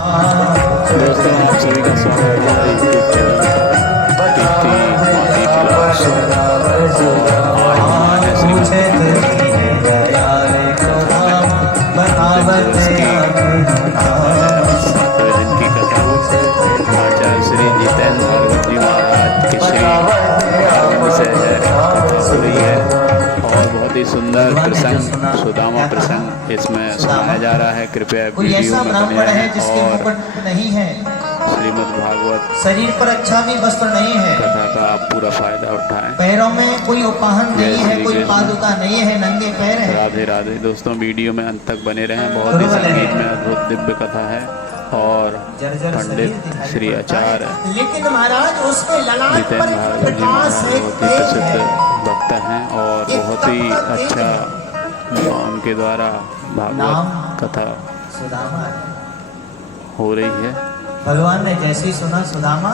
दोस्तों आप सभी का स्वागत है हमारे यूट्यूब चैनल कीर्ति माती ब्लॉग्स। आज हम आए हैं श्रीमद् सातवें दिन की कथा आचार्य श्री जितेंद्र भागवत जी महाराज के श्री आनंद से है कथा हो रही है और बहुत ही सुंदर प्रसंग सुदामा प्रसंग इसमें सुनाया जा रहा है। कृपया वीडियो में बने रहें और नहीं है श्रीमद् भागवत शरीर पर अच्छा भी वस्त्र नहीं है, कथा का आप पूरा फायदा उठाएं। पैरों में कोई उपहान नहीं है, कोई पादुका नहीं है, नंगे पैर है। राधे राधे दोस्तों, वीडियो में अंत तक बने रहें। बहुत ही संगीत में अद्भुत दिव्य कथा है और पंडित श्री आचार्य लेकिन महाराज उसके ललाट जितेंद्र पर भागवत जी प्रकाश महाराज है, बहुत ही प्रसिद्ध वक्ता हैं और बहुत ही अच्छा उनके द्वारा भागवत कथा सुदामा हो रही है। भगवान ने जैसे ही सुना सुदामा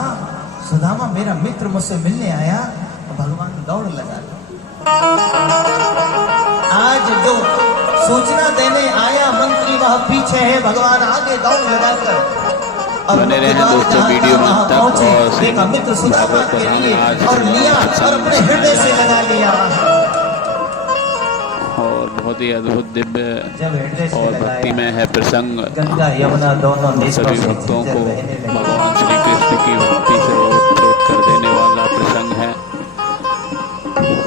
सुदामा मेरा मित्र मुझसे मिलने आया, भगवान दौड़ लगा। आज जो सूचना देने आया मंत्री वह पीछे है, भगवान आगे दौड़ लगाकर बने रहे हैं दोस्तों वीडियो में तक और देखा मित्र सुदामा के लिए और लिया और अपने हृदय से लगा लिया और बहुत ही अद्भुत दिव्य और भक्ति में है प्रसंग। गंगा यमुना दोनों सभी भक्तों को भगवान श्री कृष्ण की भक्ति से ओतप्रोत कर देने वाला प्रसंग है।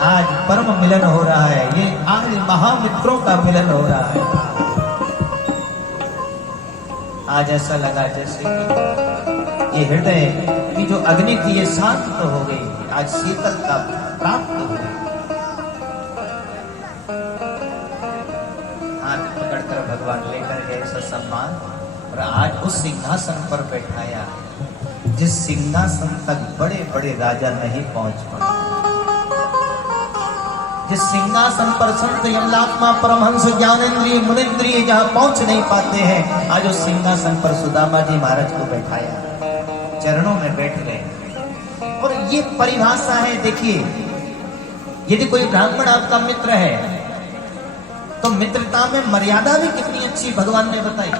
आज परम मिलन हो रहा है, ये आज महामित्रों का मिलन हो रहा है। आज ऐसा लगा जैसे कि ये हृदय की जो अग्नि थी ये शांत हो गई, आज शीतलता प्राप्त हो गई। हाथ पकड़कर भगवान लेकर गए ससम्मान और आज उस सिंहासन पर बैठाया जिस सिंहासन तक बड़े बड़े राजा नहीं पहुंच पाए, जिस सिंहासन पर संत यमलात्मा परमहंस ज्ञानेंद्रिय मुनिंद्रिय जहां पहुंच नहीं पाते हैं, आज उस सिंहासन पर सुदामा जी महाराज को बैठाया, चरणों में बैठ गए। और ये परिभाषा है, देखिए यदि कोई ब्राह्मण आपका मित्र है तो मित्रता में मर्यादा भी कितनी अच्छी भगवान ने बताई।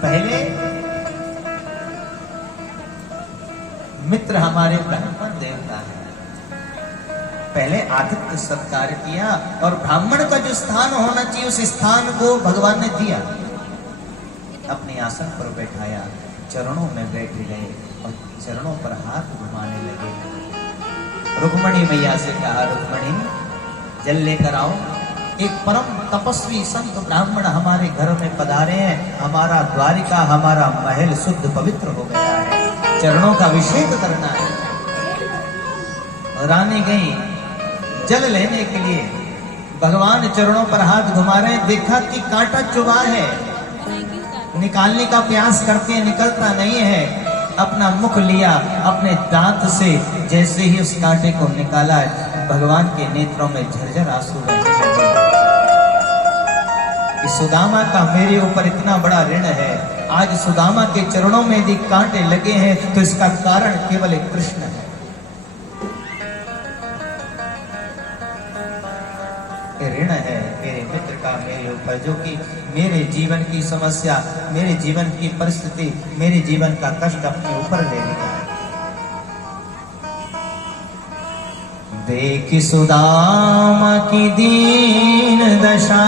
पहले मित्र हमारे ब्राह्मण देवता है, पहले आतिथ्य सत्कार किया और ब्राह्मण का जो स्थान होना चाहिए उस स्थान को भगवान ने दिया, अपने आसन पर बैठाया, चरणों में बैठ गए और चरणों पर हाथ घुमाने लगे। रुक्मणी मैया से कहा, रुक्मणी जल लेकर आओ। एक परम तपस्वी संत ब्राह्मण हमारे घर में पधारे हैं, हमारा द्वारिका हमारा महल शुद्ध पवित्र हो गया है, चरणों का अभिषेक करना है। रानी गई जल लेने के लिए, भगवान चरणों पर हाथ घुमा रहे, देखा कि कांटा चुभा है, निकालने का प्रयास करते निकलता नहीं है, अपना मुख लिया, अपने दांत से जैसे ही उस कांटे को निकाला, भगवान के नेत्रों में झरझर आंसू बहने लगे। इस सुदामा का मेरे ऊपर इतना बड़ा ऋण है, आज सुदामा के चरणों में यदि कांटे लगे हैं तो इसका कारण केवल एक कृष्ण है। ऋण है मेरे मित्र का मेरे ऊपर, जो कि मेरे जीवन की समस्या, मेरे जीवन की परिस्थिति, मेरे जीवन का कष्ट अपने ऊपर ले लिया। देख सुदामा की दीन दशा,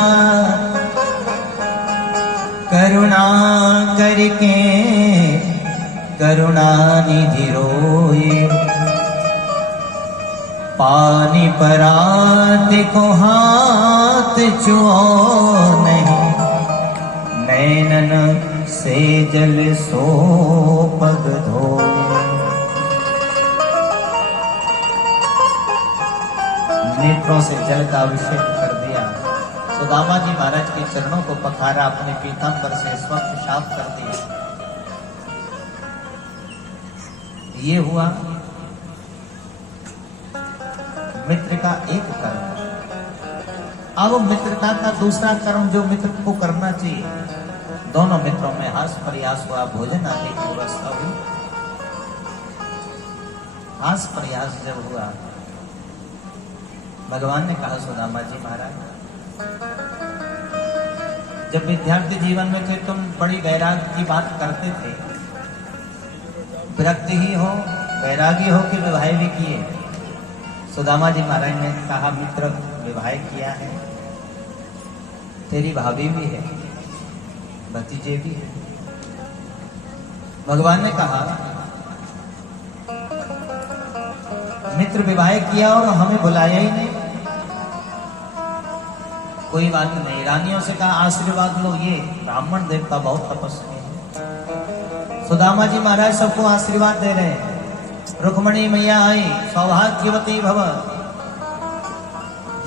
करुणा करके करुणा निधि रोए, पानी परात को हाथ छुओ नहीं, नैनन से जल सो पग धोए। नेत्रों से जल का अभिषेक कर दिया, सुदामा जी महाराज के चरणों को पखारा, अपने पीतांबर से स्वच्छ साफ कर दिया। ये हुआ मित्र का एक कर्म। अब मित्रता का दूसरा कर्म जो मित्र को करना चाहिए, दोनों मित्रों में हास प्रयास हुआ, भोजन आदि की व्यवस्था हुई। हास प्रयास जब हुआ, भगवान ने कहा सुदामा जी महाराज जब विद्यार्थी जीवन में थे तुम बड़ी वैराग की बात करते थे, विरक्त ही हो, वैरागी हो कि विवाह भी किए। सुदामा जी महाराज ने कहा मित्र विवाह किया है, तेरी भाभी भी है, भतीजे भी है। भगवान ने कहा मित्र विवाह किया और हमें बुलाया ही नहीं, कोई बात नहीं। रानियों से कहा आशीर्वाद लो, ये ब्राह्मण देवता बहुत तपस्वी है। सुदामा जी महाराज सबको आशीर्वाद दे रहे हैं। रुक्मणी मैया आई, सौभाग्यवती भव,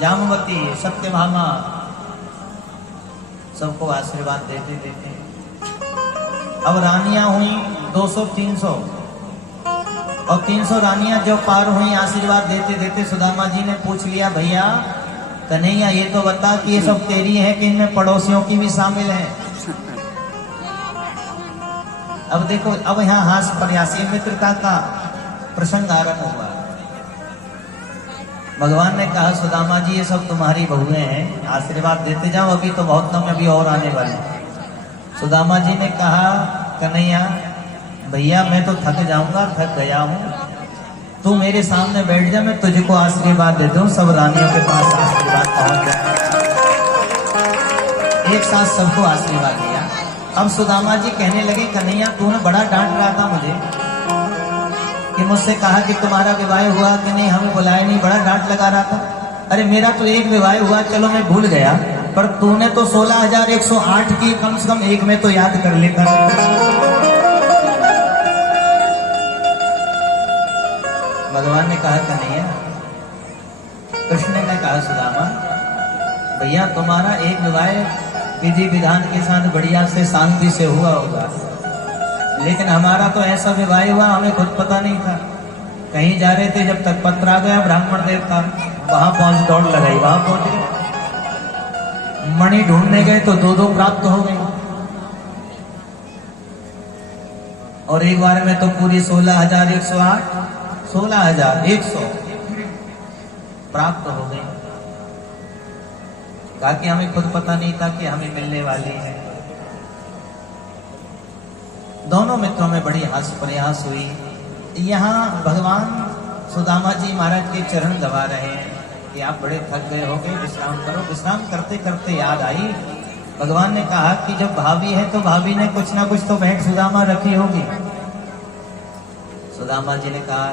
जामवती, सत्यभामा, सबको आशीर्वाद देते देते अब रानियां हुई 200-300 और 300 रानियां जो पार हुई आशीर्वाद देते देते सुदामा जी ने पूछ लिया, भैया कन्हैया ये तो बता कि ये सब तेरी है कि इनमें पड़ोसियों की भी शामिल है। अब देखो, अब यहाँ हास प्रयासी मित्रता का प्रसंग आरंभ हुआ। भगवान ने कहा सुदामा जी ये सब तुम्हारी बहुएं हैं, आशीर्वाद देते जाओ, अभी तो बहुत कम, अभी और आने वाले। सुदामा जी ने कहा कन्हैया भैया मैं तो थक जाऊंगा, थक गया हूं, तू मेरे सामने बैठ जा, मैं तुझको आशीर्वाद देता हूँ। सब रानियों के पास आशीर्वाद पहुंच जाए, एक साथ सबको आशीर्वाद दिया। अब सुदामा जी कहने लगे कन्हैया तूने बड़ा डांट रहा था मुझे कि मुझसे कहा कि तुम्हारा विवाह हुआ कि नहीं, हमें बुलाया नहीं, बड़ा डांट लगा रहा था। अरे मेरा तो एक विवाह हुआ, चलो मैं भूल गया, पर तूने तो 16,108 की कम से कम एक में तो याद कर लेता। भगवान ने कहा कन्हैया, कृष्ण ने कहा सुदामा भैया तुम्हारा एक विवाह विधि विधान के साथ बढ़िया से शांति से हुआ होगा, लेकिन हमारा तो ऐसा विवाह हुआ हमें खुद पता नहीं था। कहीं जा रहे थे, जब तक पत्र आ गया ब्राह्मण देवता, वहां पहुंच दौड़ लगाई, वहां पहुंच गए, मणि ढूंढने गए तो 2-2 प्राप्त हो गई, और एक बार में तो पूरी 16,108 16,100 प्राप्त हो गई। कहा कि हमें खुद पता नहीं था कि हमें मिलने वाली है। दोनों मित्रों में बड़ी हास प्रयास हुई। यहाँ भगवान सुदामा जी महाराज के चरण दबा रहे हैं कि आप बड़े थक गए होगे, विश्राम करो। विश्राम करते करते याद आई, भगवान ने कहा कि जब भाभी है तो भाभी ने कुछ ना कुछ तो भेंट सुदामा रखी होगी। सुदामा जी ने कहा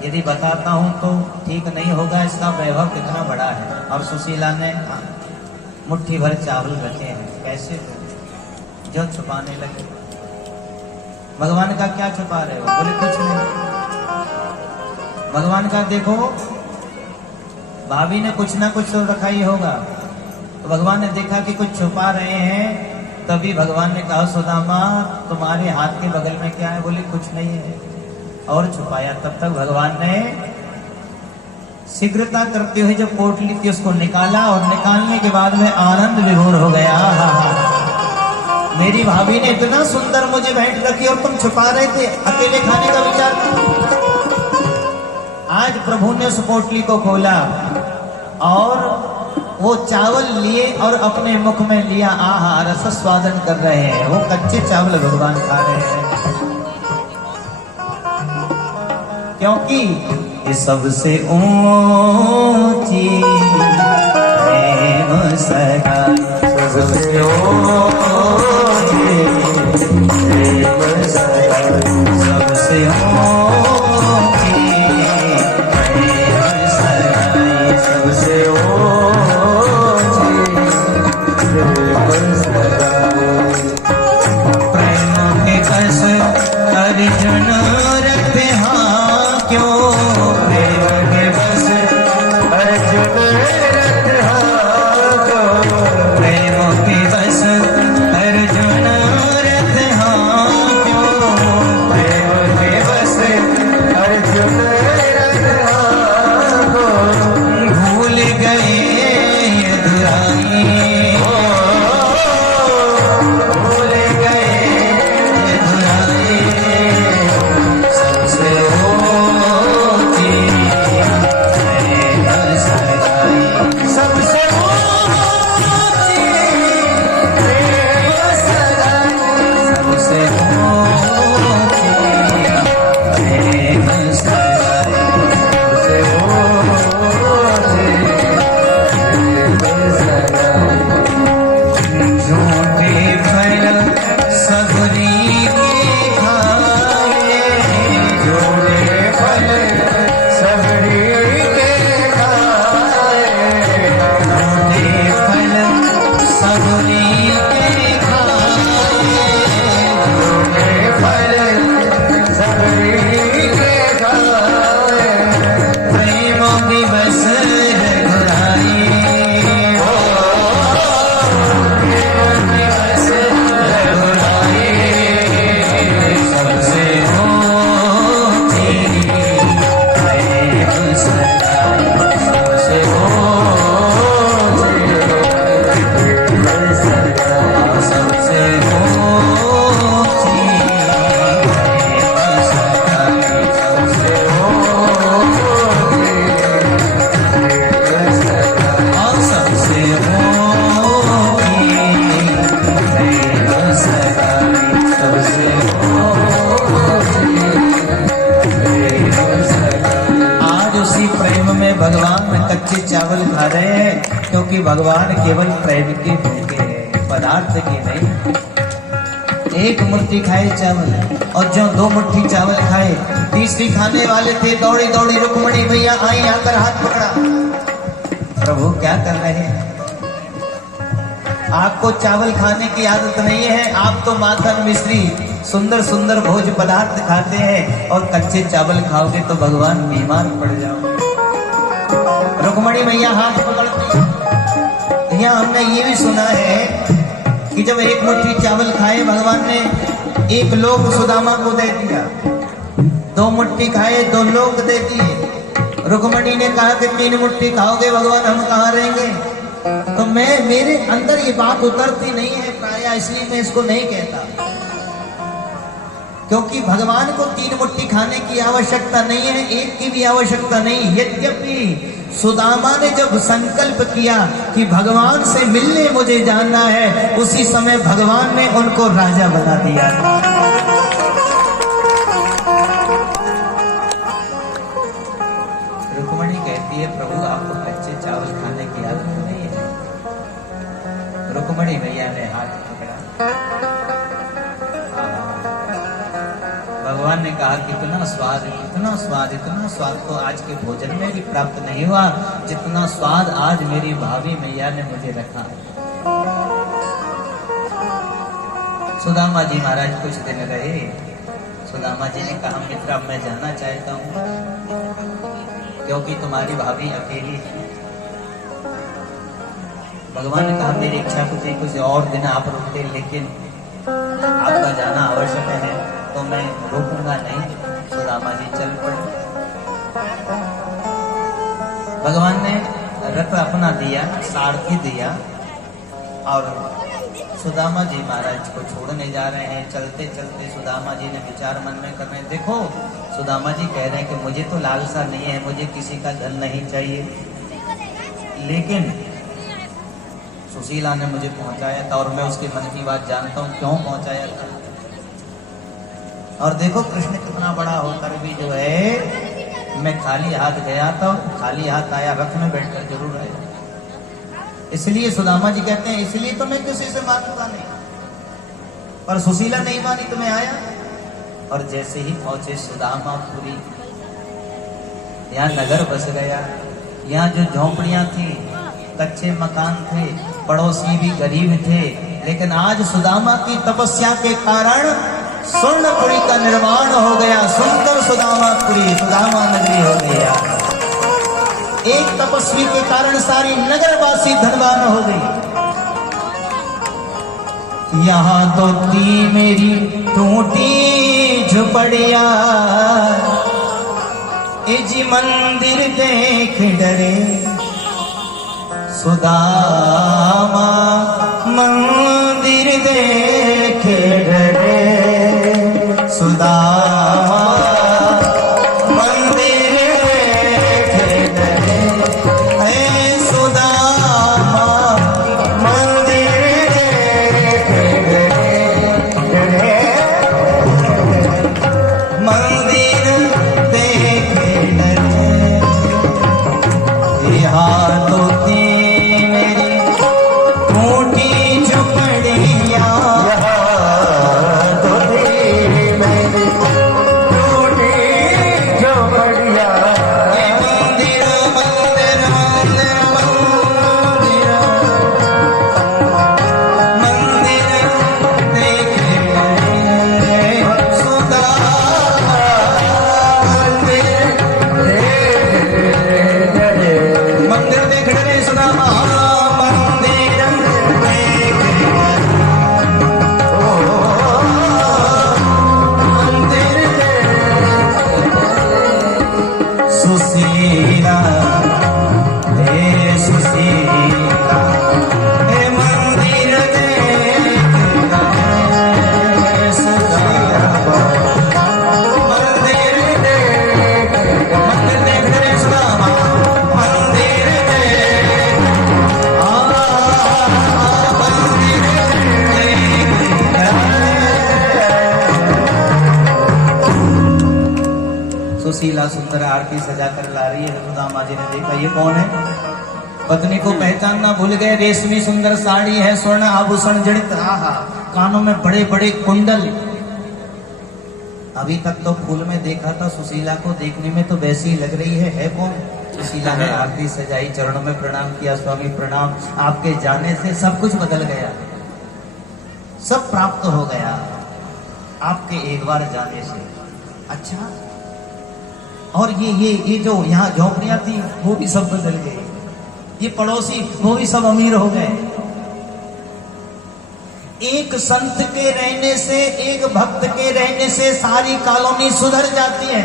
यदि बताता हूं तो ठीक नहीं होगा, इसका वैभव कितना बड़ा है। और सुशीला ने मुट्ठी भर चावल रखे हैं, कैसे जो छुपाने लगे। भगवान का क्या छुपा रहे हो? बोले कुछ नहीं। भगवान का देखो भाभी ने कुछ ना कुछ तो रखा ही होगा। तो भगवान ने देखा कि कुछ छुपा रहे हैं, तभी भगवान ने कहा सुदामा तुम्हारे हाथ के बगल में क्या है? बोले कुछ नहीं है, और छुपाया। तब तक भगवान ने शीघ्रता करते हुए जब पोटली थी उसको निकाला, और निकालने के बाद में आनंद विभोर हो गया। मेरी भाभी ने इतना सुंदर मुझे भेंट रखी और तुम छुपा रहे थे, अकेले खाने का विचार। आज प्रभु ने उस पोटली को खोला और वो चावल लिए और अपने मुख में लिया। आहा, रस स्वादन कर रहे हैं। वो कच्चे चावल भगवान खा रहे हैं, क्योंकि ये सबसे ऊंची प्रेम सगा, सबसे ऊंची प्रेम सगा, सबसे ऊंची प्रेम सगा, सबसे ऊंची प्रेम सगा। प्रेम के कस अर्जुन रखते हाँ क्यों, प्रेम के बस अर्जुन रखते हाँ क्यों, प्रेम के बस अर्जुन रखते हाँ क्यों, प्रेम के बस अर्जुन रखते हाँ क्यों। भूल गए यदुराई, भूल गए यदुराई, भगवान केवल प्रेम के भूखे हैं, पदार्थ के नहीं। एक मुट्ठी खाए चावल और जो 2 मुट्ठी चावल खाए, तीसरी खाने वाले थे, दौड़ी दौड़ी रुक्मणी भैया आई, आकर हाथ पकड़ा, प्रभु क्या कर रहे हैं? आपको चावल खाने की आदत नहीं है, आप तो माखन मिश्री सुंदर सुंदर भोज पदार्थ खाते हैं, और कच्चे चावल खाओगे तो भगवान बीमार पड़ जाओगे। रुक्मणी मैया हाथ पकड़ती। यहाँ हमने ये भी सुना है कि जब एक मुट्ठी चावल खाए भगवान ने, 1 लोक सुदामा को दे दिया, 2 मुट्ठी खाए 2 लोक दे दिए। रुक्मणी ने कहा कि 3 मुट्ठी खाओगे भगवान, हम कहाँ रहेंगे? तो मेरे अंदर ये बात उतरती नहीं है प्रायः, इसलिए मैं इसको नहीं कहता, क्योंकि भगवान को 3 मुट्ठी खाने की आवश्यकता नहीं है, 1 की भी आवश्यकता नहीं। यद्यपि सुदामा ने जब संकल्प किया कि भगवान से मिलने मुझे जाना है, उसी समय भगवान ने उनको राजा बना दिया। रुक्मणी कहती है प्रभु आपको कच्चे चावल खाने की आदत नहीं है। रुक्मणी भैया ने हाथ पकड़ा। भगवान ने कहा कितना स्वाद, इतना स्वाद, इतना स्वाद तो आज के भोजन में भी प्राप्त नहीं हुआ, जितना स्वाद आज मेरी भाभी मैया ने मुझे रखा। सुदामा जी महाराज कुछ दिन रहे। सुदामा जी ने कहा मित्र अब मैं जाना चाहता हूँ, क्योंकि तुम्हारी भाभी अकेली है। भगवान ने कहा मेरी इच्छा कुछ और दिन आप रुकते, लेकिन आपका जाना आवश्यक है तो मैं रोकूंगा नहीं। सुदामा जी चल पड़े। भगवान ने रथ अपना दिया, सारथी दिया, और सुदामा जी महाराज को छोड़ने जा रहे हैं। चलते चलते सुदामा जी ने विचार मन में कर रहे हैं, देखो सुदामा जी कह रहे हैं कि मुझे तो लालसा नहीं है, मुझे किसी का धन नहीं चाहिए, लेकिन सुशीला ने मुझे पहुंचाया था और मैं उसके मन की बात जानता हूँ क्यों पहुंचाया था। और देखो कृष्ण कितना बड़ा होकर भी जो है मैं खाली हाथ गया था, खाली हाथ आया, रथ में बैठकर जरूर आया। इसलिए सुदामा जी कहते हैं इसलिए तो मैं किसी से मांगता नहीं, पर सुशीला नहीं मानी तो मैं आया। और जैसे ही पहुंचे सुदामापुरी, यहाँ नगर बस गया। यहाँ जो झोंपड़ियां थी, कच्चे मकान थे, पड़ोसी भी गरीब थे, लेकिन आज सुदामा की तपस्या के कारण स्वर्णपुरी का निर्माण हो गया। सुंदर सुदामापुरी, सुदामा नगरी हो गया। एक तपस्वी के कारण सारी नगरवासी धनवान हो गई। यहाँ तो थी मेरी टूटी झुपड़िया, इजी मंदिर देख डरे सुदामा, मंदिर देख डरे सुदामा, मंदिर देख डरे, ऐ सुदामा, मंदिर देख डरे, मंदिर देख डरे। यहाँ तो थी मेरी मोटी झुपड़िया, सुशीला सुंदर आरती सजा कर ला रही है। सुदामा जी ने देखा ये कौन है? पत्नी को पहचानना भूल गए। रेशमी सुंदर साड़ी है, स्वर्ण आभूषण जड़ित, आहा, कानों में बड़े बड़े कुंडल। अभी तक तो फूल में देखा था, सुशीला को देखने में तो वैसी ही लग रही है कौन? सुशीला ने आरती सजाई, चरणों में प्रणाम किया, स्वामी प्रणाम, आपके जाने से सब कुछ बदल गया, सब प्राप्त हो गया आपके एक बार जाने से। अच्छा, और ये जो यहाँ झोपड़ियां थी वो भी सब बदल गई, ये पड़ोसी वो भी सब अमीर हो गए। एक संत के रहने से, एक भक्त के रहने से सारी कॉलोनी सुधर जाती है।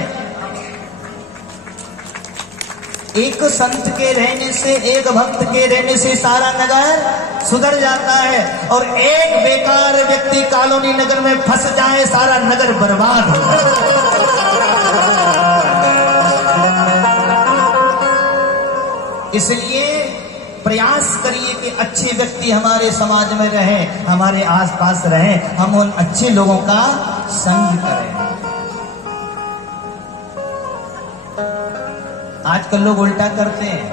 एक संत के रहने से, एक भक्त के रहने से सारा नगर सुधर जाता है, और एक बेकार व्यक्ति कॉलोनी नगर में फंस जाए, सारा नगर बर्बाद हो जाए। इसलिए प्रयास करिए कि अच्छे व्यक्ति हमारे समाज में रहें, हमारे आसपास रहें, हम उन अच्छे लोगों का संग करें। आजकल लोग उल्टा करते हैं।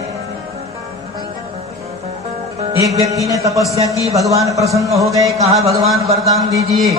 एक व्यक्ति ने तपस्या की, भगवान प्रसन्न हो गए, कहा भगवान वरदान दीजिए।